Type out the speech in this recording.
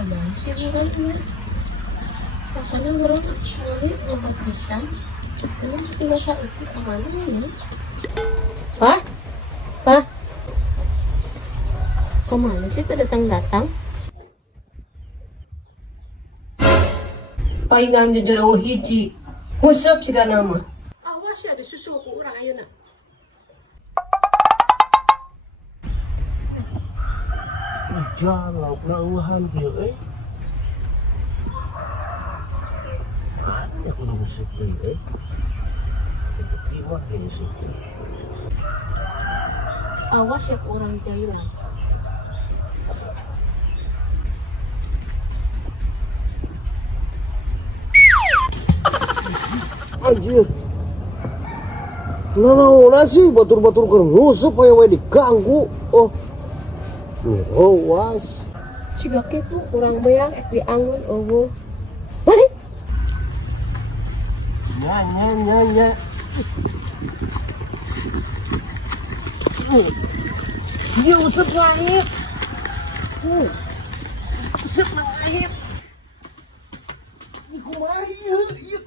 Kemana sih orangnya? Rasanya orang boleh lompat pisan. Ini biasa itu kemana ini? Pak? Pak? Kemana sih tuh datang-datang? Paingan di jero hiji. Husap jika nama. Awas ya, ada susu ku urang ayeuna. Jangan nauhan dia, Banyak udah musik dia, Gimana ini sih? Awas ya ku urang Thailand. Anjir. Nah, sih batur-batur ngerusup supaya we diganggu. Oh. Was. Siga kitu kurang beang ek dianggun eueuh. Balik. Nya. Dia usap langit. Usap langit. Ini kumaha ieu?